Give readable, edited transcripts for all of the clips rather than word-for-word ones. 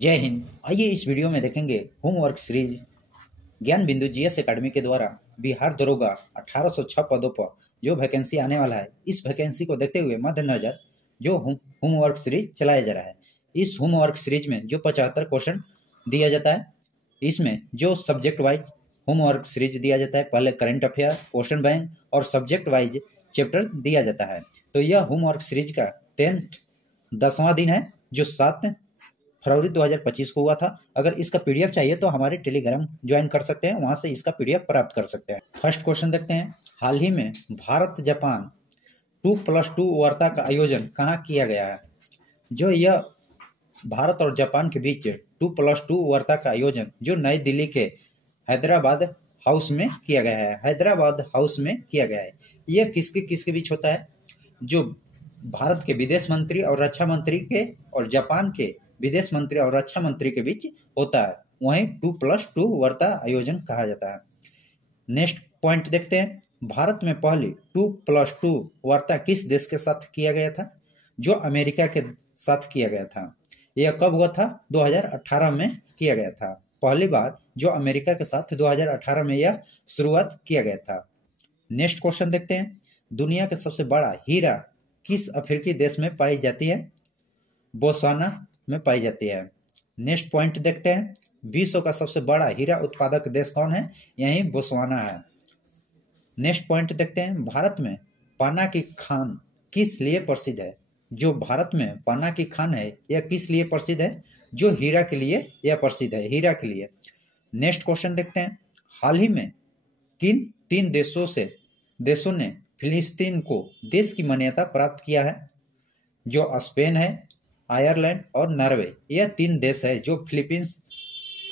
जय हिंद। आइए इस वीडियो में देखेंगे होमवर्क सीरीज ज्ञान बिंदु जीएस एकेडमी के द्वारा बिहार दरोगा 1806 पदों पर जो वैकेंसी आने वाला है, इस वैकेंसी को देखते हुए मद्देनजर जो होमवर्क सीरीज चलाया जा रहा है। इस होमवर्क सीरीज में जो 75 क्वेश्चन दिया जाता है, इसमें जो सब्जेक्ट वाइज होमवर्क सीरीज दिया जाता है, पहले करंट अफेयर, क्वेश्चन बैंक और सब्जेक्ट वाइज चैप्टर दिया जाता है। तो यह होमवर्क सीरीज का 10वां दिन है, जो 7 फरवरी 2025 को हुआ था। अगर इसका पीडीएफ चाहिए तो हमारे टेलीग्राम ज्वाइन कर सकते हैं, वहां से इसका पीडीएफ प्राप्त कर सकते हैं। फर्स्ट क्वेश्चन देखते हैं। हाल ही में भारत जापान 2+2 वार्ता का आयोजन कहाँ किया गया है? जो यह भारत और जापान के बीच 2+2 वार्ता का आयोजन जो नई दिल्ली के हैदराबाद हाउस में किया गया है, हैदराबाद हाउस में किया गया है। यह किसके बीच होता है? जो भारत के विदेश मंत्री और रक्षा मंत्री के और जापान के विदेश मंत्री और रक्षा मंत्री के बीच होता है, वहीं 2+2 वार्ता आयोजन कहा जाता है। नेक्स्ट पॉइंट देखते हैं। भारत में पहली 2+2 वार्ता किस देश के साथ किया गया था? जो अमेरिका के साथ किया गया था। यह कब हुआ था? 2018 में किया गया था। पहली बार जो अमेरिका के साथ 2018 में यह शुरुआत किया गया था। नेक्स्ट क्वेश्चन देखते हैं। दुनिया का सबसे बड़ा हीरा किस अफ्रीकी देश में पाई जाती है? बोत्सवाना में पाई जाती है। नेक्स्ट पॉइंट देखते हैं। विश्व का सबसे बड़ा हीरा उत्पादक देश कौन है? यही बोत्सवाना है। नेक्स्ट पॉइंट देखते हैं। भारत में पाना की खान किस लिए प्रसिद्ध है? जो भारत में पाना की खान है, यह किस लिए प्रसिद्ध है? जो हीरा के लिए यह प्रसिद्ध है, हीरा के लिए। नेक्स्ट क्वेश्चन देखते हैं। हाल ही में किन 3 देशों ने फिलिस्तीन को देश की मान्यता प्राप्त किया है? जो स्पेन है, आयरलैंड और नॉर्वे, यह 3 देश है जो फिलीपींस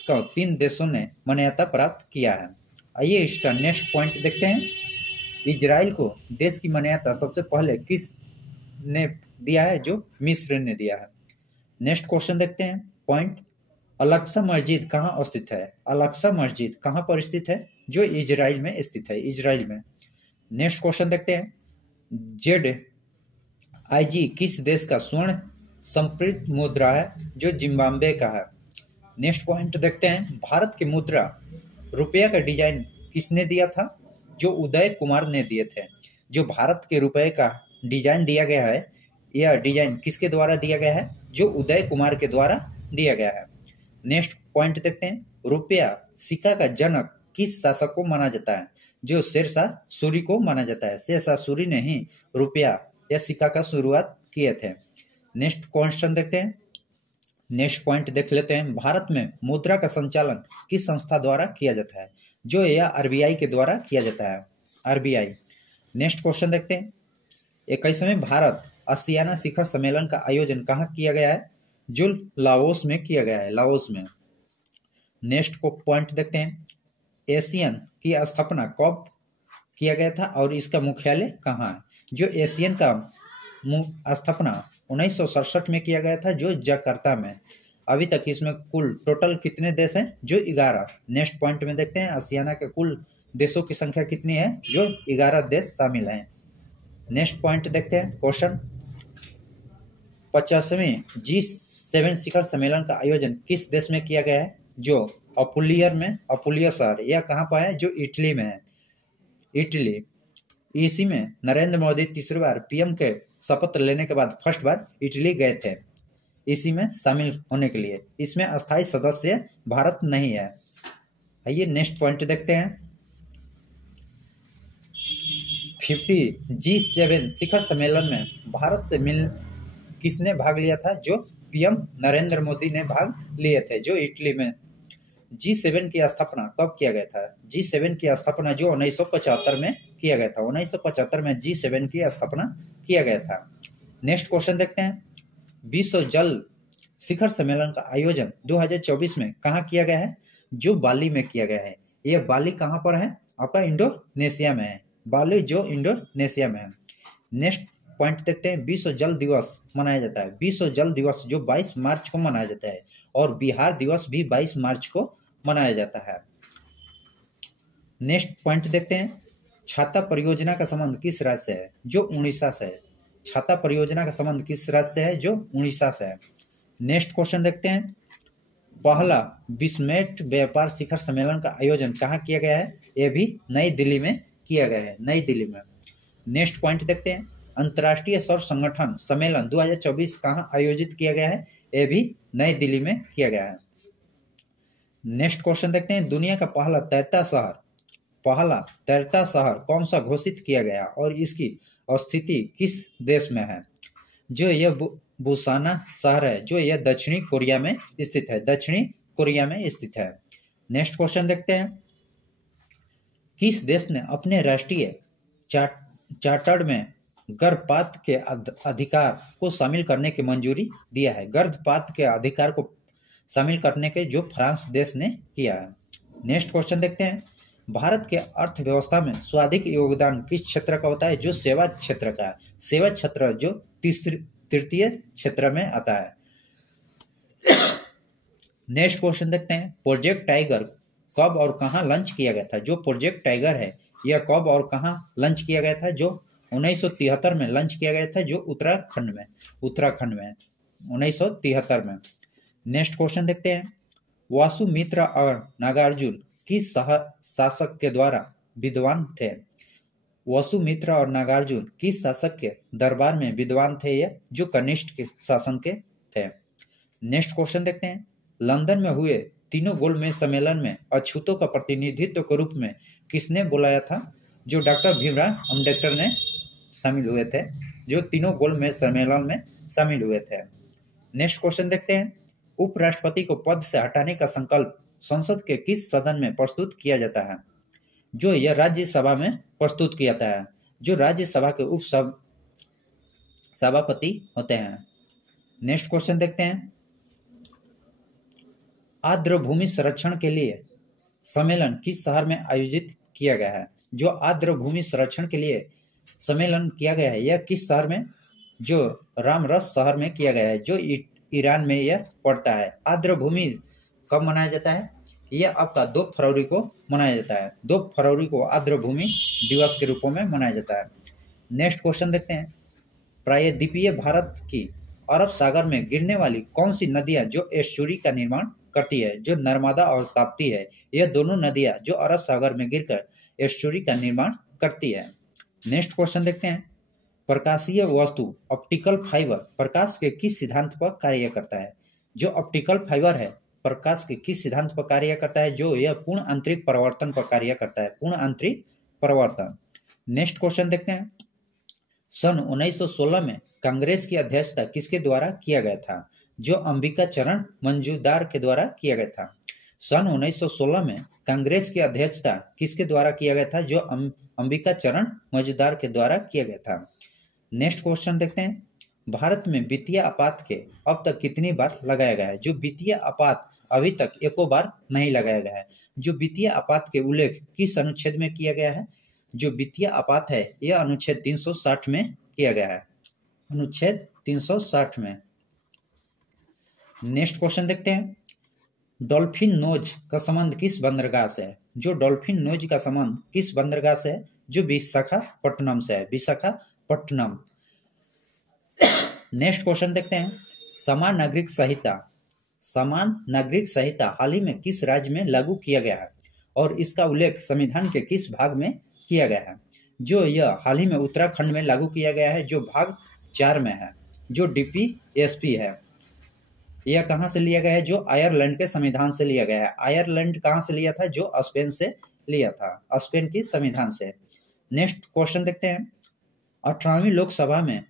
का 3 देशों ने मान्यता प्राप्त किया है। आइए इसका नेक्स्ट पॉइंट देखते हैं। इजराइल को देश की मान्यता सबसे पहले किस ने दिया है? जो मिस्र ने दिया है। नेक्स्ट क्वेश्चन देखते हैं। पॉइंट अल-अक्सा मस्जिद कहाँ स्थित है? अल-अक्सा मस्जिद कहाँ पर स्थित है? जो इजराइल में स्थित है, इजराइल में। नेक्स्ट क्वेश्चन देखते हैं। ZIG किस देश का स्वर्ण संप्रेरित मुद्रा है? जो जिम्बाब्वे का है। नेक्स्ट पॉइंट देखते हैं। भारत की मुद्रा रुपया का डिजाइन किसने दिया था? जो उदय कुमार ने दिए थे। जो भारत के रुपये का डिजाइन दिया गया है, यह डिजाइन किसके द्वारा दिया गया है? जो उदय कुमार के द्वारा दिया गया है। नेक्स्ट पॉइंट देखते हैं। रुपया सिक्का का जनक किस शासक को माना जाता है? जो शेरशाह सूरी को माना जाता है। शेरशाह सूरी ने ही रुपया या सिक्का का शुरुआत किए थे। नेक्स्ट क्वेश्चन देखते हैं। नेक्स्ट पॉइंट देख लेते हैं। भारत में मुद्रा का संचालन किस संस्था द्वारा किया जाता है? जो यह आरबीआई के द्वारा किया जाता है, आरबीआई। नेक्स्ट क्वेश्चन देखते हैं। 21वें भारत आसियाना शिखर सम्मेलन का आयोजन कहाँ किया गया है? जो लाओस में किया गया है, लाओस में। नेक्स्ट पॉइंट देखते हैं। एशियन की स्थापना कब किया गया था और इसका मुख्यालय कहाँ है? जो एशियन का स्थापना 1967 में किया गया था, जो जकार्ता में। अभी तक इसमें कुल टोटल कितने देश हैं? जो 11। नेक्स्ट पॉइंट में देखते हैं। आसियाना के कुल देशों की संख्या कितनी है? जो 11 देश शामिल हैं। नेक्स्ट पॉइंट देखते हैं। क्वेश्चन 50वें G7 शिखर सम्मेलन का आयोजन किस देश में किया गया है? जो अपुलिया शहर, यह कहाँ पर है? जो इटली में है, इटली। इसी में नरेंद्र मोदी तीसरी बार पीएम के शपथ लेने के बाद फर्स्ट बार इटली गए थे, इसी में शामिल होने के लिए। इसमें अस्थायी सदस्य भारत नहीं है। आइए नेक्स्ट पॉइंट देखते हैं। 50 G7 शिखर सम्मेलन में भारत से किसने भाग लिया था? जो पीएम नरेंद्र मोदी ने भाग लिए थे, जो इटली में। G7 की स्थापना कब किया गया था? G7 की स्थापना जो 1975 में किया गया था, 1975 में G7 की स्थापना किया गया था। नेक्स्ट क्वेश्चन देखते हैं। विश्व जल शिखर सम्मेलन का आयोजन 2024 में कहाँ किया गया है? जो बाली में किया गया है। यह बाली कहाँ पर है? आपका इंडोनेशिया में है, बाली जो इंडोनेशिया में है। नेक्स्ट पॉइंट देखते हैं। विश्व जल दिवस मनाया जाता है। विश्व जल दिवस जो 22 मार्च को मनाया जाता है, और बिहार दिवस भी 22 मार्च को मनाया जाता है। नेक्स्ट पॉइंट देखते हैं। छाता परियोजना का संबंध किस राज्य से है? जो उड़ीसा से है। छाता परियोजना का संबंध किस राज्य से है? जो उड़ीसा से है। नेक्स्ट क्वेश्चन देखते हैं। पहला बिस्मेट व्यापार शिखर सम्मेलन का आयोजन कहाँ किया गया है? ये भी नई दिल्ली में किया गया है, नई दिल्ली में। नेक्स्ट पॉइंट देखते हैं, अंतर्राष्ट्रीय सौर संगठन सम्मेलन 2024 कहाँ आयोजित किया गया है? ये भी नई दिल्ली में किया गया है। नेक्स्ट क्वेश्चन देखते हैं, दुनिया का पहला तैरता शहर कौन सा घोषित किया गया और इसकी स्थिति किस देश में है? जो यह बुसाना शहर है, जो यह दक्षिणी कोरिया में स्थित है। नेक्स्ट क्वेश्चन देखते हैं, किस देश ने अपने राष्ट्रीय चार्टर में गर्भपात के अधिकार को शामिल करने की मंजूरी दिया है? गर्भपात के अधिकार को शामिल करने के जो फ्रांस देश ने किया है। नेक्स्ट क्वेश्चन देखते हैं, भारत के अर्थव्यवस्था में सर्वाधिक योगदान किस क्षेत्र का होता है? जो सेवा क्षेत्र का है। सेवा क्षेत्र जो तृतीय क्षेत्र में आता है। नेक्स्ट क्वेश्चन देखते हैं, प्रोजेक्ट टाइगर कब और कहां लॉन्च किया गया था? जो प्रोजेक्ट टाइगर है यह कब और कहां लॉन्च किया गया था? जो 1973 में लॉन्च किया गया था, जो उत्तराखंड में 1973 में। नेक्स्ट क्वेश्चन देखते हैं, वासुमित्र और नागार्जुन किस शासक के द्वारा विद्वान थे? वसुमित्र और नागार्जुन किस शासक के दरबार में विद्वान थे? ये जो कनिष्क के शासन के थे। नेक्स्ट क्वेश्चन देखते हैं, लंदन में हुए तीनों गोलमेज सम्मेलन में अछूतों का प्रतिनिधित्व के रूप में किसने बुलाया था? जो डॉक्टर भीमराव अम्बेडकर ने शामिल हुए थे, जो तीनों गोलमेज सम्मेलन में शामिल हुए थे। नेक्स्ट क्वेश्चन देखते हैं, उपराष्ट्रपति को पद से हटाने का संकल्प संसद के किस सदन में प्रस्तुत किया जाता है? जो यह राज्यसभा में प्रस्तुत किया जाता है, जो राज्यसभा के उप सभापति होते हैं। नेक्स्ट क्वेश्चन देखते हैं, आर्द्रभूमि संरक्षण के लिए सम्मेलन किस शहर में आयोजित किया गया है? जो आर्द्रभूमि संरक्षण के लिए सम्मेलन किया गया है यह किस शहर में? जो रामरस शहर में किया गया है, जो ईरान में यह पड़ता है। आर्द्रभूमि कब मनाया जाता है? यह आपका 2 फरवरी को मनाया जाता है। 2 फरवरी को आर्द्रभूमि दिवस के रूप में मनाया जाता है। नेक्स्ट क्वेश्चन देखते हैं, प्रायद्वीपीय भारत की अरब सागर में गिरने वाली कौन सी नदियां जो एस्चुरी का निर्माण करती है? जो नर्मदा और ताप्ती है, यह दोनों नदियां जो अरब सागर में गिरकर एस्चुरी का निर्माण करती है। नेक्स्ट क्वेश्चन देखते हैं, प्रकाशीय वस्तु ऑप्टिकल फाइबर प्रकाश के किस सिद्धांत पर कार्य करता है? जो ऑप्टिकल फाइबर है प्रकाश के किस सिद्धांत पर कार्य करता है? जो यह पूर्ण आंतरिक परावर्तन पर कार्य करता है, पूर्ण आंतरिक परावर्तन। नेक्स्ट क्वेश्चन देखते हैं, सन 1916 में कांग्रेस की अध्यक्षता किसके द्वारा किया गया था? जो अंबिका चरण मजूमदार के द्वारा किया गया था। सन 1916 में कांग्रेस की अध्यक्षता किसके द्वारा किया गया था? जो अंबिका चरण मजूमदार के द्वारा किया गया था। नेक्स्ट क्वेश्चन देखते हैं, भारत में वित्तीय आपात के अब तक कितनी बार लगाया गया है? जो वित्तीय आपात अभी तक एको बार नहीं लगाया गया है। जो वित्तीय आपात के उल्लेख किस अनुच्छेद में किया गया है? जो वित्तीय आपात है यह अनुच्छेद 360 में किया गया है, अनुच्छेद 360 में। नेक्स्ट क्वेश्चन देखते हैं, डॉल्फिन नोज का संबंध किस बंदरगाह से है? जो डॉल्फिन नोज का संबंध किस बंदरगाह से है? जो विशाखापट्टनम से है, विशाखापट्टनम। नेक्स्ट क्वेश्चन देखते हैं, समान नागरिक संहिता हाल ही में किस राज्य में लागू किया गया है और इसका उल्लेख संविधान के किस भाग में किया गया है? जो यह हाल ही में उत्तराखंड में लागू किया गया है, जो भाग 4 में है, जो DPSP है। यह कहाँ से लिया गया है? जो आयरलैंड के संविधान से लिया गया है। आयरलैंड कहाँ से लिया था? जो स्पेन से लिया था, स्पेन की संविधान से। नेक्स्ट क्वेश्चन देखते हैं, 18वीं लोकसभा में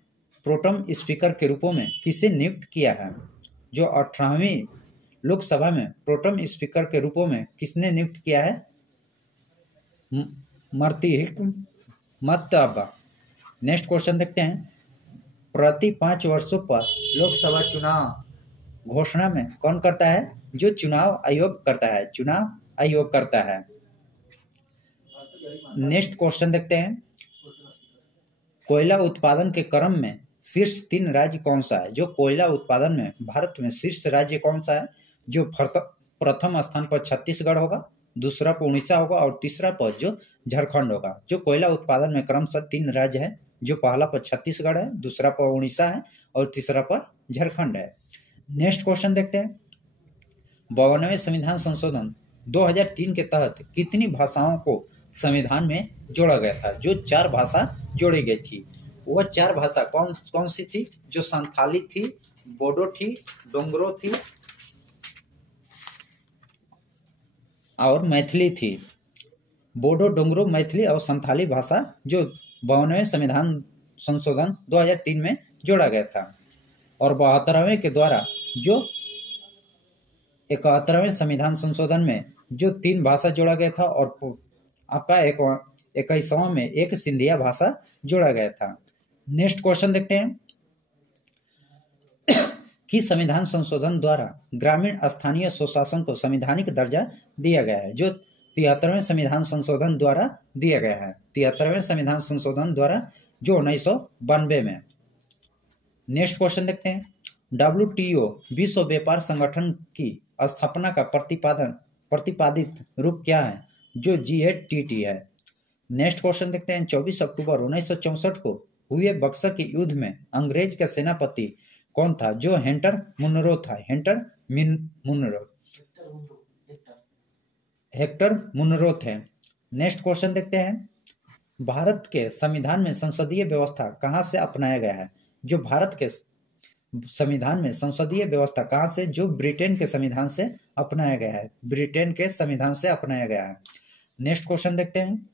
प्रोटेम स्पीकर के रूपों में किसे नियुक्त किया है? जो 18वीं लोकसभा में प्रोटेम स्पीकर के रूपों में किसने नियुक्त किया है? मर्तिहिक। नेक्स्ट क्वेश्चन देखते हैं, प्रति 5 वर्षों पर लोकसभा चुनाव घोषणा में कौन करता है? जो चुनाव आयोग करता है। नेक्स्ट क्वेश्चन देखते हैं, कोयला उत्पादन के क्रम में शीर्ष 3 राज्य कौन सा है? जो कोयला उत्पादन में भारत में शीर्ष राज्य कौन सा है? जो प्रथम स्थान पर छत्तीसगढ़ होगा, दूसरा पर उड़ीसा होगा और तीसरा पर जो झारखंड होगा। जो कोयला उत्पादन में क्रमशः 3 राज्य है, जो पहला पर छत्तीसगढ़ है, दूसरा पर उड़ीसा है और तीसरा पर झारखंड है। नेक्स्ट क्वेश्चन देखते हैं, 92वें संविधान संशोधन 2003 के तहत कितनी भाषाओं को संविधान में जोड़ा गया था? जो 4 भाषा जोड़ी गई थी, वह 4 भाषा कौन कौन सी थी? जो संथाली थी, बोडो थी, डोंगरो थी और मैथिली थी। बोडो, डोंगरो, मैथिली और संथाली भाषा जो 52वें संविधान संशोधन 2003 में जोड़ा गया था। और 72वें के द्वारा जो 71वें संविधान संशोधन में जो 3 भाषा जोड़ा गया था और आपका 21वां में एक सिंधिया भाषा जोड़ा गया था। नेक्स्ट क्वेश्चन देखते हैं कि संविधान संशोधन द्वारा ग्रामीण स्थानीय स्वशासन को संवैधानिक दर्जा दिया गया है। जो 73वें संविधान संशोधन द्वारा दिया गया है। 73वें संविधान संशोधन द्वारा जो 1992 में। नेक्स्ट क्वेश्चन देखते हैं, WTO विश्व व्यापार संगठन की स्थापना का प्रतिपादित रूप क्या है? जो GATT है। नेक्स्ट क्वेश्चन देखते हैं, 24 अक्टूबर 1964 को हुए बक्सर के युद्ध में अंग्रेज का सेनापति कौन था? जो हेक्टर मुनरो था। हेक्टर मुनरो थे। नेक्स्ट क्वेश्चन देखते हैं, भारत के संविधान में संसदीय व्यवस्था कहाँ से अपनाया गया है? जो भारत के संविधान में संसदीय व्यवस्था कहाँ से? जो ब्रिटेन के संविधान से अपनाया गया है। ब्रिटेन के संविधान से अपनाया गया है। नेक्स्ट क्वेश्चन देखते हैं,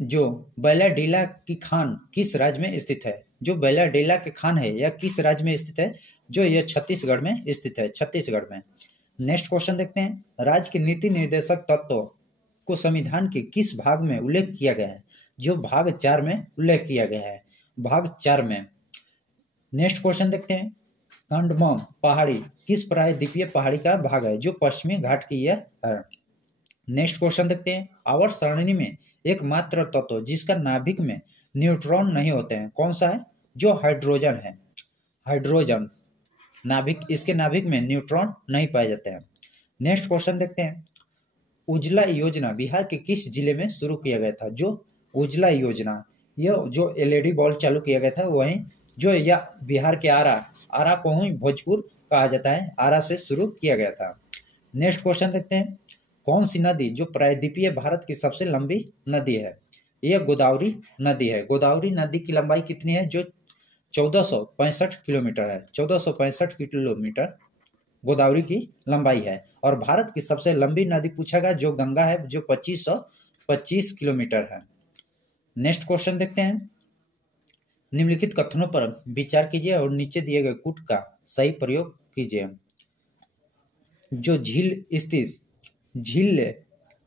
जो बैलाडीला की खान किस राज्य में स्थित है? जो बैलाडीला के खान है यह किस राज्य में स्थित है? जो यह छत्तीसगढ़ में स्थित है, छत्तीसगढ़ में। नेक्स्ट क्वेश्चन देखते हैं, राज्य के नीति निर्देशक तत्वों को संविधान के किस भाग में उल्लेख किया गया है? जो भाग 4 में उल्लेख किया गया है, भाग 4 में। नेक्स्ट क्वेश्चन देखते हैं, कांडमम पहाड़ी किस प्रायद्वीपीय पहाड़ी का भाग है? जो पश्चिमी घाट की यह है। नेक्स्ट क्वेश्चन देखते हैं, आवर्त सारणी में एकमात्र तत्व जिसका नाभिक में न्यूट्रॉन नहीं होते हैं कौन सा है? जो हाइड्रोजन है। हाइड्रोजन नाभिक, इसके नाभिक में न्यूट्रॉन नहीं पाए जाते हैं। नेक्स्ट क्वेश्चन देखते हैं, उज्ज्वला योजना बिहार के किस जिले में शुरू किया गया था? जो उज्ज्वला योजना, यह जो LED बल्ब चालू किया गया था वहीं जो यह बिहार के आरा को ही भोजपुर कहा जाता है, आरा से शुरू किया गया था। नेक्स्ट क्वेश्चन देखते हैं, कौन सी नदी जो प्रायद्वीपीय भारत की सबसे लंबी नदी है? यह गोदावरी नदी है। गोदावरी नदी की लंबाई कितनी है? जो 1465 किलोमीटर है। 1465 किलोमीटर गोदावरी की लंबाई है। और भारत की सबसे लंबी नदी पूछा गया जो गंगा है, जो 2525 किलोमीटर है। नेक्स्ट क्वेश्चन देखते हैं, निम्नलिखित कथनों पर विचार कीजिए और नीचे दिए गए कूट का सही प्रयोग कीजिए। जो झील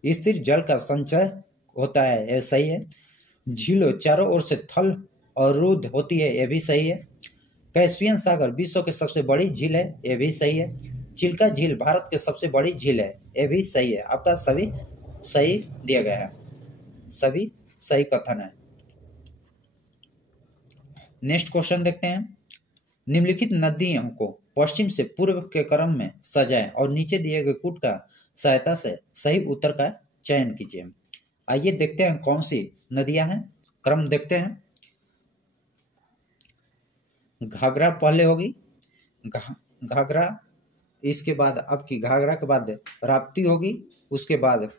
स्थिर जल का संचय होता है, यह सही है। झीलों चारों ओर से थल अवरुद्ध होती है, यह भी सही है। कैस्पियन सागर विश्व की सबसे बड़ी झील है, यह भी सही है। चिल्का झील भारत की सबसे बड़ी झील है, यह भी सही है। आपका सभी सही दिया गया है, सभी सही कथन है। नेक्स्ट क्वेश्चन देखते हैं, निम्नलिखित नदियों को पश्चिम से पूर्व के क्रम में सजाएं और नीचे दिए गए कूट का सहायता से सही उत्तर का चयन कीजिए। आइए देखते हैं कौन सी नदियां हैं, क्रम देखते हैं। घाघरा पहले होगी, घाघरा, इसके बाद आपकी घाघरा के बाद राप्ती होगी, उसके बाद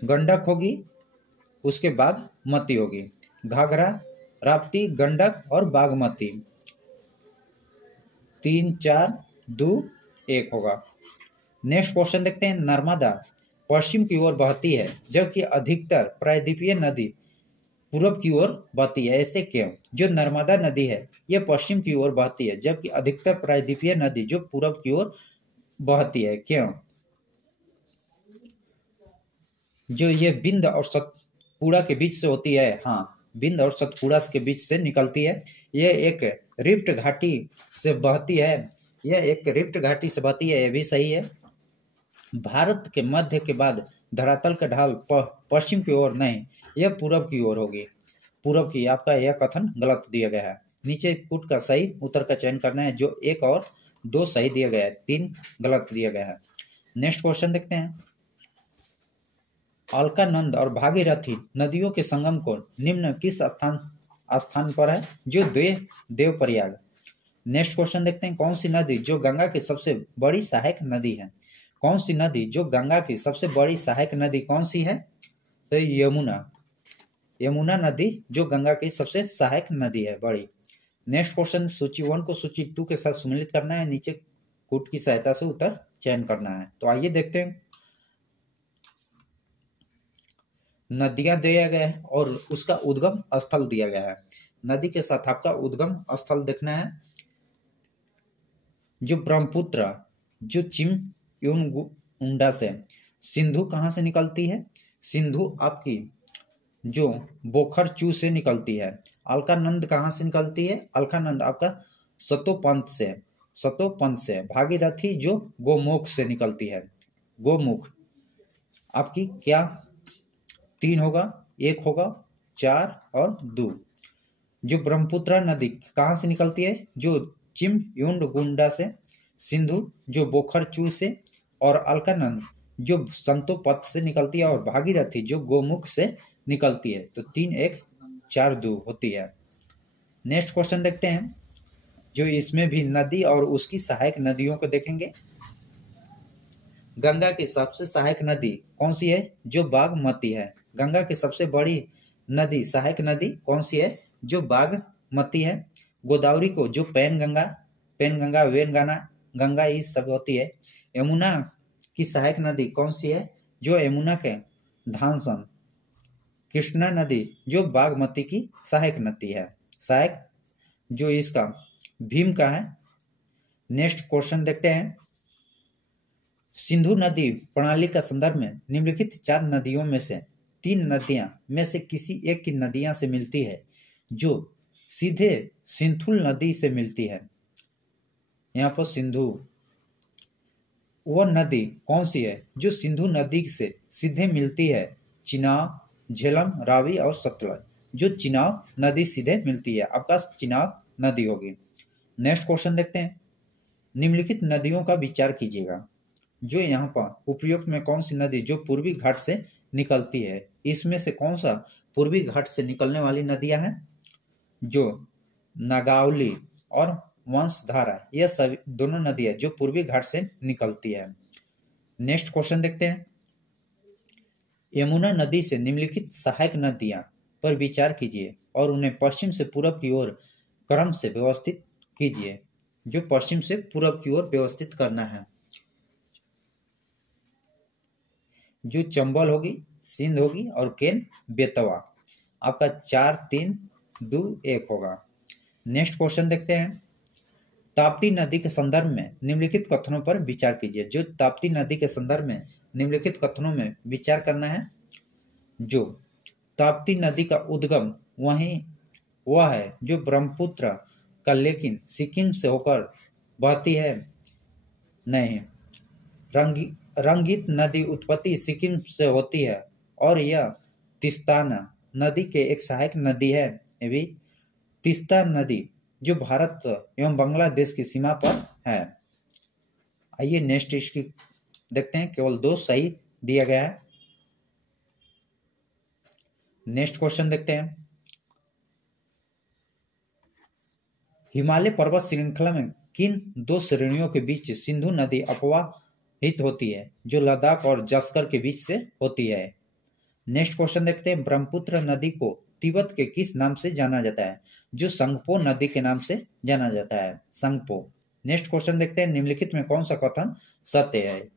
गंडक होगी, उसके बाद मती होगी। घाघरा, राप्ती, गंडक और बागमती। 3 4 2 1 होगा। नेक्स्ट क्वेश्चन देखते हैं, नर्मदा पश्चिम की ओर बहती है जबकि अधिकतर प्रायद्वीपीय नदी पूर्व की ओर बहती है, ऐसे क्यों? जो नर्मदा नदी है यह पश्चिम की ओर बहती है जबकि अधिकतर प्रायद्वीपीय नदी जो पूर्व की ओर बहती है, क्यों? जो ये बिंद और सतपुड़ा के बीच से होती है, हाँ, बिंद और सतपुड़ा के बीच से निकलती है। यह एक रिफ्ट घाटी से बहती है, यह एक रिफ्ट घाटी से बहती है, यह भी सही है। भारत के मध्य के बाद धरातल का ढाल पश्चिम की ओर नहीं, यह पूर्व की ओर होगी, पूर्व की। आपका यह कथन गलत दिया गया है। नीचे कूट का सही उत्तर का चयन करना है, जो 1 और 2 सही दिया गया है, 3 गलत दिया गया है। नेक्स्ट क्वेश्चन देखते हैं, अलकानंद और भागीरथी नदियों के संगम को निम्न किस स्थान पर है? जो देवप्रयाग। नेक्स्ट क्वेश्चन देखते हैं, कौन सी नदी जो गंगा की सबसे बड़ी सहायक नदी है? कौन सी नदी जो गंगा की सबसे बड़ी सहायक नदी कौन सी है? तो यमुना। यमुना नदी जो गंगा की सबसे सहायक नदी है बड़ी। नेक्स्ट क्वेश्चन, सूची 1 को सूची 2 के साथ सम्मिलित करना है, नीचे कूट की सहायता से उत्तर चयन करना है। तो आइए देखते हैं। नदियां दिया गया है और उसका उद्गम स्थल दिया गया है। नदी के साथ आपका उद्गम स्थल देखना है। जो ब्रह्मपुत्र जो चिमयुनगुंडा से, सिंधु कहाँ से निकलती है? सिंधु आपकी जो बोखरचू से निकलती है। अलकानंद कहाँ से निकलती है? अलकानंद आपका सतोपंत से, सतोपंत से। भागीरथी जो गोमुख से निकलती है। गोमुख आपकी क्या 3 होगा, 1 होगा, 4 और 2। जो ब्रह्मपुत्र नदी कहाँ से निकलती है? जो चिमयुनगुंडा से, सिंधु जो बोखरचू से, और अलकानंद जो संतोपत से निकलती है, और भागीरथी जो गोमुख से निकलती है। तो 3 1 4 2 होती है। नेक्स्ट क्वेश्चन देखते हैं, जो इसमें भी नदी और उसकी सहायक नदियों को देखेंगे। गंगा की सबसे सहायक नदी कौन सी है? जो बागमती है। गंगा की सबसे बड़ी नदी सहायक नदी कौन सी है? जो बागमती है। गोदावरी को जो पेनगंगा, वेनगंगा, गंगा ये सब होती है। यमुना की सहायक नदी कौन सी है? जो यमुना के धानसन। कृष्णा नदी जो बागमती की सहायक नदी है। सहायक जो इसका भीम का है। नेक्स्ट क्वेश्चन देखते हैं, सिंधु नदी प्रणाली का संदर्भ में निम्नलिखित 4 नदियों में से 3 नदियां में से किसी एक की नदियां से मिलती है, जो सीधे सिंथुल नदी से मिलती है। यहाँ पर सिंधु, वह नदी कौन सी है जो सिंधु नदी से सीधे मिलती है? चिनाब, झेलम, रावी और सतलज। जो चिनाब नदी सीधे मिलती है, आपका चिनाब नदी होगी। नेक्स्ट क्वेश्चन देखते हैं, निम्नलिखित नदियों का विचार कीजिएगा। जो यहाँ पर उपयुक्त में कौन सी नदी जो पूर्वी घाट से निकलती है? इसमें से कौन सा पूर्वी घाट से निकलने वाली नदियां हैं? जो नागावली और वंशधारा, यह सभी दोनों नदियां जो पूर्वी घाट से निकलती है। नेक्स्ट क्वेश्चन देखते हैं, यमुना नदी से निम्नलिखित सहायक नदियां पर विचार कीजिए और उन्हें पश्चिम से पूरब की ओर क्रम से व्यवस्थित कीजिए। जो पश्चिम से पूरब की ओर व्यवस्थित करना है, जो चंबल होगी, सिंध होगी और केन बेतवा। आपका 4 3 2 1 होगा। नेक्स्ट क्वेश्चन देखते हैं, ताप्ती नदी के संदर्भ में निम्नलिखित कथनों पर विचार कीजिए। जो ताप्ती नदी के संदर्भ में निम्नलिखित कथनों में विचार करना है। जो ताप्ती नदी का उद्गम वह है जो ब्रह्मपुत्र का, लेकिन सिक्किम से होकर बहती है। नहीं, रंगीत नदी उत्पत्ति सिक्किम से होती है और यह तिस्ताना नदी के एक सहायक नदी है। ये भी तिस्ता नदी जो भारत एवं बांग्लादेश की सीमा पर है। आइए नेक्स्ट इसकी देखते हैं, केवल 2 सही दिया गया है। नेक्स्ट क्वेश्चन देखते हैं, हिमालय पर्वत श्रृंखला में किन 2 श्रेणियों के बीच सिंधु नदी अपवाहित होती है? जो लद्दाख और जस्कर के बीच से होती है। नेक्स्ट क्वेश्चन देखते हैं, ब्रह्मपुत्र नदी को तिब्बत के किस नाम से जाना जाता है? जो संगपो नदी के नाम से जाना जाता है, संगपो। नेक्स्ट क्वेश्चन देखते हैं, निम्नलिखित में कौन सा कथन सत्य है?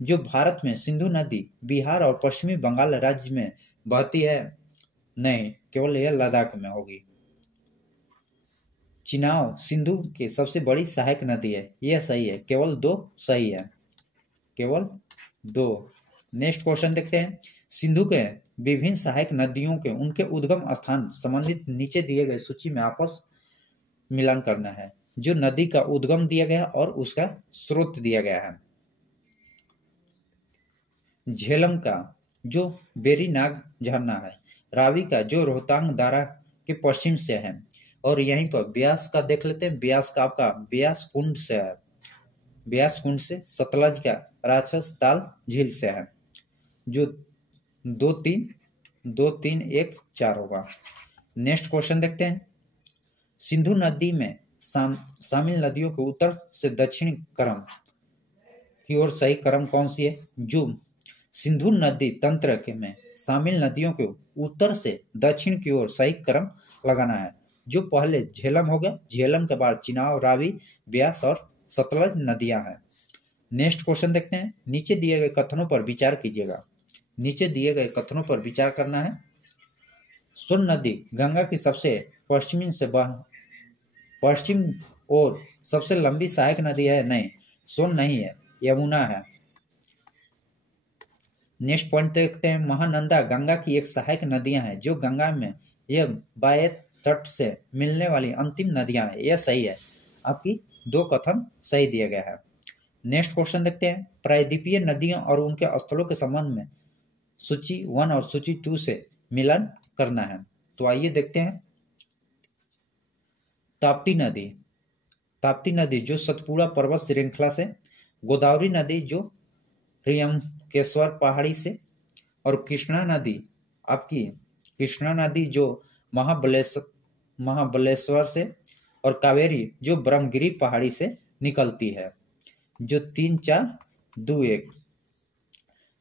जो भारत में सिंधु नदी बिहार और पश्चिमी बंगाल राज्य में बहती है। नहीं, केवल यह लद्दाख में होगी। चिनाब सिंधु की सबसे बड़ी सहायक नदी है, यह सही है। केवल 2 सही है, केवल 2। नेक्स्ट क्वेश्चन देखते हैं, सिंधु के विभिन्न सहायक नदियों के उनके उद्गम स्थान संबंधित नीचे दिए गए सूची में आपस मिलान करना है। जो नदी का उद्गम दिया गया और उसका स्रोत दिया गया है। झेलम का जो बेरीनाग झरना है, रावी का जो रोहतांग दारा के पश्चिम से है, और यहीं पर ब्यास का देख लेते हैं। ब्यास का आपका ब्यास कुंड से है, ब्यास कुंड से। सतलज का राक्षस ताल झील से है। जो 2 3 1 4 होगा। नेक्स्ट क्वेश्चन देखते हैं, सिंधु नदी में शामिल नदियों के उत्तर से दक्षिण क्रम की ओर सही क्रम कौन सी है? जो सिंधु नदी तंत्र के में शामिल नदियों के उत्तर से दक्षिण की ओर सही क्रम लगाना है। जो पहले झेलम हो गया, झेलम के बाद चिनाब, रावी, ब्यास और सतलज नदियां हैं। नेक्स्ट क्वेश्चन देखते हैं। नीचे दिए गए कथनों पर विचार कीजिएगा। नीचे दिए गए कथनों पर विचार करना है। सोन नदी गंगा की सबसे पश्चिम और सबसे लंबी सहायक नदी है? नहीं, सोन नहीं है, यमुना है। नेक्स्ट पॉइंट देखते हैं। महानंदा गंगा की एक सहायक नदियां हैं। जो गंगा में यह बाएं तट से मिलने वाली अंतिम नदियां हैं। यह सही है। आपकी दो कथन सही दिया गया है। नेक्स्ट क्वेश्चन देखते हैं। प्रायद्वीपीय नदियों और उनके स्थलों के संबंध में सूची 1 और सूची 2 से मिलन करना है। तो आइए देखते हैं। ताप्ती नदी जो सतपुड़ा पर्वत श्रृंखला से, गोदावरी नदी जो त्र्यंबकेश्वर पहाड़ी से, और कृष्णा नदी जो महाबलेश्वर से, और कावेरी जो ब्रह्मगिरी पहाड़ी से निकलती है। जो 3, 4, 2, 1।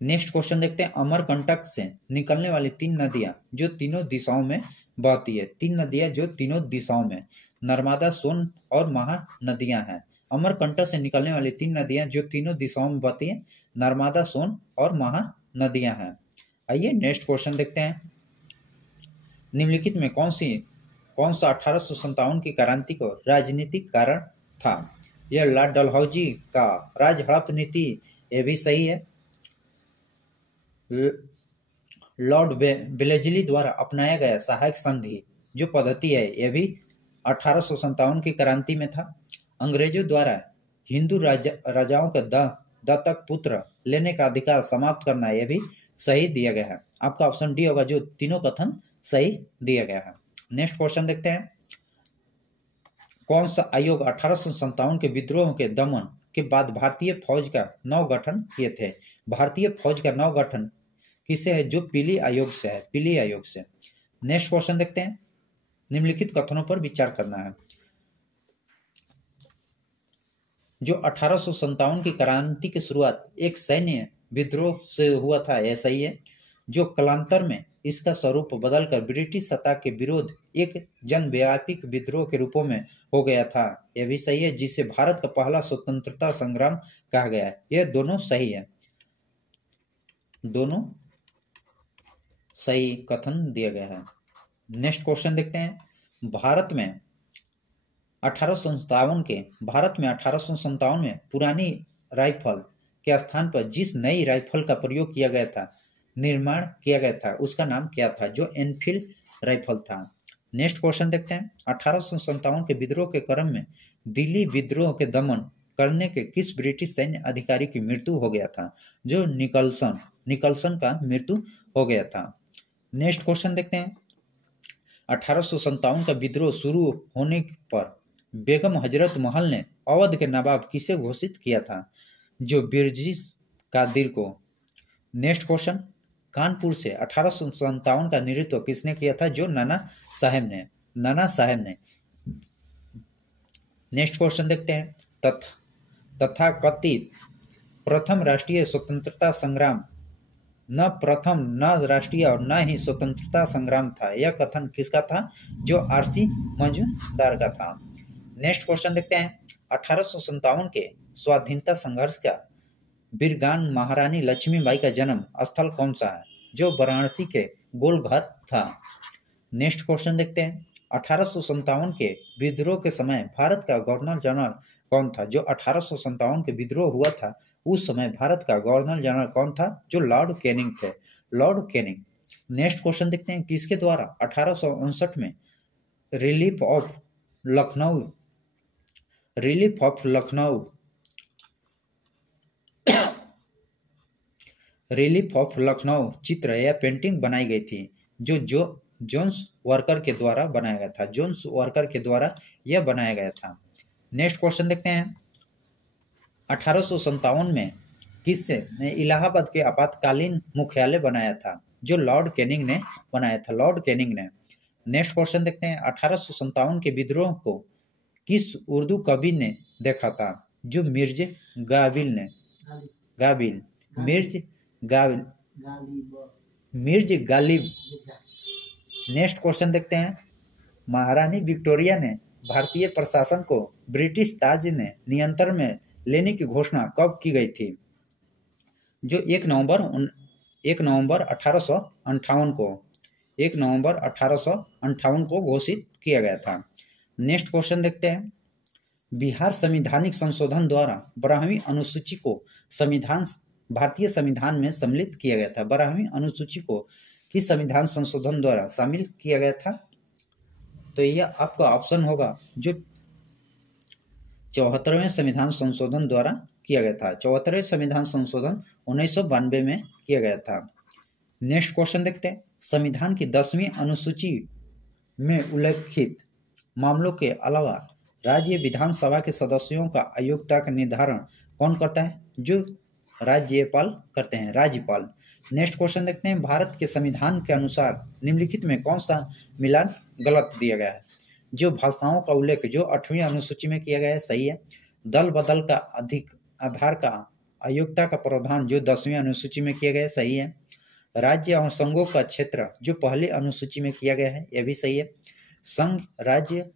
नेक्स्ट क्वेश्चन देखते हैं। अमरकंटक से निकलने वाली 3 नदियां जो तीनों दिशाओं में बहती है। 3 नदियां जो तीनों दिशाओं में, नर्मदा, सोन और महानदियां हैं। अमरकंटक से निकलने वाली 3 नदियां जो तीनों दिशाओं में बहती हैं, नर्मदा, सोन और महानदियां हैं। आइए नेक्स्ट क्वेश्चन देखते हैं। निम्नलिखित में कौन सा 1857 की क्रांति को राजनीतिक कारण था? यह लॉर्ड डलहौजी का राज हड़प नीति, यह भी सही है। लॉर्ड वेलेस्ली द्वारा अपनाया गया सहायक संधि जो पद्धति है, यह भी 1857 की क्रांति में था। अंग्रेजों द्वारा हिंदू राजाओं के दत्तक पुत्र लेने का अधिकार समाप्त करना, यह भी सही दिया गया है। आपका ऑप्शन डी होगा, जो तीनों कथन सही दिया गया है। नेक्स्ट क्वेश्चन देखते हैं। कौन सा आयोग 1857 के विद्रोह के दमन के बाद भारतीय फौज का नवगठन किए थे? भारतीय फौज का नवगठन किससे है? जो पीली आयोग से है, पीली आयोग से। नेक्स्ट क्वेश्चन देखते हैं। निम्नलिखित कथनों पर विचार करना है। जो 1857 की क्रांति की शुरुआत एक सैन्य विद्रोह से हुआ था, यह सही है। जो कालांतर में इसका स्वरूप बदलकर ब्रिटिश सत्ता के विरोध एक जनव्यापी विद्रोह के रूपों में हो गया था, यह भी सही है। जिसे भारत का पहला स्वतंत्रता संग्राम कहा गया है, यह दोनों सही है। दोनों सही कथन दिया गया है। नेक्स्ट क्वेश्चन देखते हैं। भारत में 1857 में पुरानी राइफल के स्थान पर जिस नई राइफल का प्रयोग किया गया था, निर्माण किया गया था, उसका नाम क्या था? जो एनफील्ड राइफल था। नेक्स्ट क्वेश्चन देखते हैं। 1857 के विद्रोह के क्रम में दिल्ली विद्रोह के दमन करने के किस ब्रिटिश सैन्य अधिकारी की मृत्यु हो गया था? जो निकलसन का मृत्यु हो गया था। नेक्स्ट क्वेश्चन देखते हैं। 1857 का विद्रोह शुरू होने पर बेगम हजरत महल ने अवध के नवाब किसे घोषित किया था? जो बिरजिस कादिर को। Next question. कानपुर से 1857 का नेतृत्व किसने किया था? जो नाना साहेब ने। नेक्स्ट क्वेश्चन देखते हैं। तथाकथित प्रथम राष्ट्रीय स्वतंत्रता संग्राम न प्रथम, न राष्ट्रीय और न ही स्वतंत्रता संग्राम था, यह कथन किसका था? जो आरसी मजूमदार का था। नेक्स्ट क्वेश्चन देखते हैं। 1857 के स्वाधीनता संघर्ष का वीरगान महारानी लक्ष्मीबाई का जन्म स्थल कौन सा है? जो वाराणसी के गोलघर था। नेक्स्ट क्वेश्चन देखते हैं। 1857 के विद्रोह के समय भारत का गवर्नर जनरल कौन था? जो 1857 के विद्रोह हुआ था, उस समय भारत का गवर्नर जनरल कौन था? जो लॉर्ड कैनिंग थे, लॉर्ड कैनिंग। नेक्स्ट क्वेश्चन देखते हैं। किसके द्वारा 1859 में रिलीफ ऑफ लखनऊ चित्र या पेंटिंग बनाई गई थी? जो जोन्स वर्कर के द्वारा बनाया गया था। जोन्स वर्कर के द्वारा यह बनाया गया था। नेक्स्ट क्वेश्चन देखते हैं। 1857 में किसने इलाहाबाद के आपातकालीन मुख्यालय बनाया था? जो लॉर्ड कैनिंग ने बनाया था, लॉर्ड कैनिंग ने। नेक्स्ट क्वेश्चन देखते हैं। 1857 के विद्रोह को किस उर्दू कवि ने देखा था? जो मिर्ज गाविल ने गाविल मिर्ज गाविल मिर्ज गालिब। नेक्स्ट क्वेश्चन देखते हैं। महारानी विक्टोरिया ने भारतीय प्रशासन को ब्रिटिश ताज ने नियंत्रण में लेने की घोषणा कब की गई थी? जो 1 नवंबर 1858 को घोषित किया गया था। नेक्स्ट क्वेश्चन देखते हैं। बिहार संवैधानिक संशोधन द्वारा 12वीं अनुसूची को भारतीय संविधान में सम्मिलित किया गया था। 12वीं अनुसूची को किस संविधान संशोधन द्वारा शामिल किया गया था? तो यह आपका ऑप्शन होगा जो 74वें संविधान संशोधन द्वारा किया गया था। 74वें संविधान संशोधन 1992 में किया गया था। नेक्स्ट क्वेश्चन देखते हैं। संविधान की 10वीं अनुसूची में उल्लेखित मामलों के अलावा राज्य विधानसभा के सदस्यों का आयुक्ता का निर्धारण कौन करता है? जो राज्यपाल करते हैं, राज्यपाल। नेक्स्ट क्वेश्चन देखते हैं। भारत के संविधान के अनुसार निम्नलिखित में कौन सा मिलान गलत दिया गया है? जो भाषाओं का उल्लेख जो 8वीं अनुसूची में किया गया है सही है। दल बदल का अधिक आधार का आयुक्ता का प्रावधान जो 10वीं अनुसूची में किया गया है सही है। राज्य और संघों का क्षेत्र जो पहली अनुसूची में किया गया है यह भी सही है। संघ, राज्य,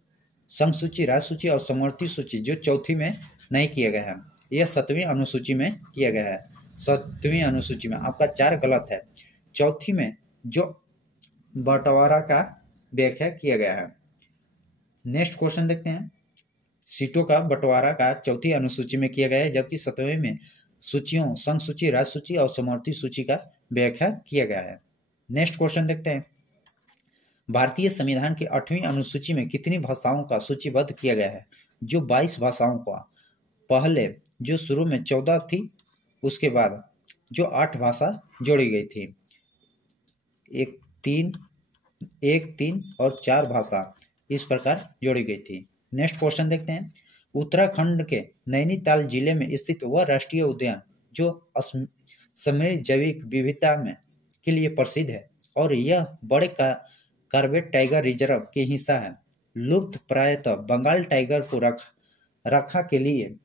संघ सूची, राज्य सूची और समवर्ती सूची जो चौथी में नहीं किया गया है यह 7वीं अनुसूची में किया गया है। 7वीं अनुसूची में आपका 4 गलत है। चौथी में जो बंटवारा का व्याख्या किया गया है। नेक्स्ट क्वेश्चन देखते हैं। सीटों का बंटवारा का चौथी अनुसूची में किया गया है जबकि 7वें में सूचियों संघ सूची, राज्य सूची और समवर्ती सूची का व्याख्या किया गया है। नेक्स्ट क्वेश्चन देखते हैं। भारतीय संविधान की 8वीं अनुसूची में कितनी भाषाओं का सूचीबद्ध किया गया है? जो 22 भाषाओं का। पहले जो शुरू में 14 थी उसके बाद जो 8 भाषा जोड़ी गई थी। 1, 3 और 4 भाषा इस प्रकार जोड़ी गई थी। नेक्स्ट क्वेश्चन देखते हैं। उत्तराखंड के नैनीताल जिले में स्थित वह राष्ट्रीय उद्यान जो समृद्ध जैविक विविधता में के लिए प्रसिद्ध है और यह बड़े कार्बेट टाइगर रिजर्व के हिस्सा है। लुप्त प्रायतः बंगाल टाइगर को रखा के लिए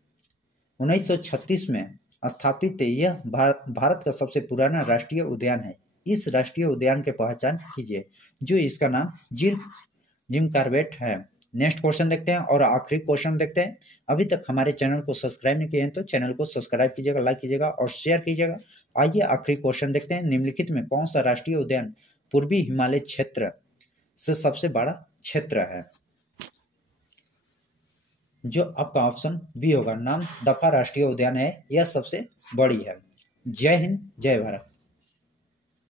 1936 में स्थापित यह भारत का सबसे पुराना राष्ट्रीय उद्यान है। इस राष्ट्रीय उद्यान के पहचान कीजिए जो इसका नाम जिम कॉर्बेट है। नेक्स्ट क्वेश्चन देखते हैं और आखिरी क्वेश्चन देखते हैं। अभी तक हमारे चैनल को सब्सक्राइब नहीं किए हैं तो चैनल को सब्सक्राइब कीजिएगा, लाइक कीजिएगा और शेयर कीजिएगा। आइए आखिरी क्वेश्चन देखते हैं। निम्नलिखित में कौन सा राष्ट्रीय उद्यान पूर्वी हिमालय क्षेत्र से सबसे बड़ा क्षेत्र है? जो आपका ऑप्शन बी होगा, नाम दफा राष्ट्रीय उद्यान है, यह सबसे बड़ी है। जय हिंद, जय भारत।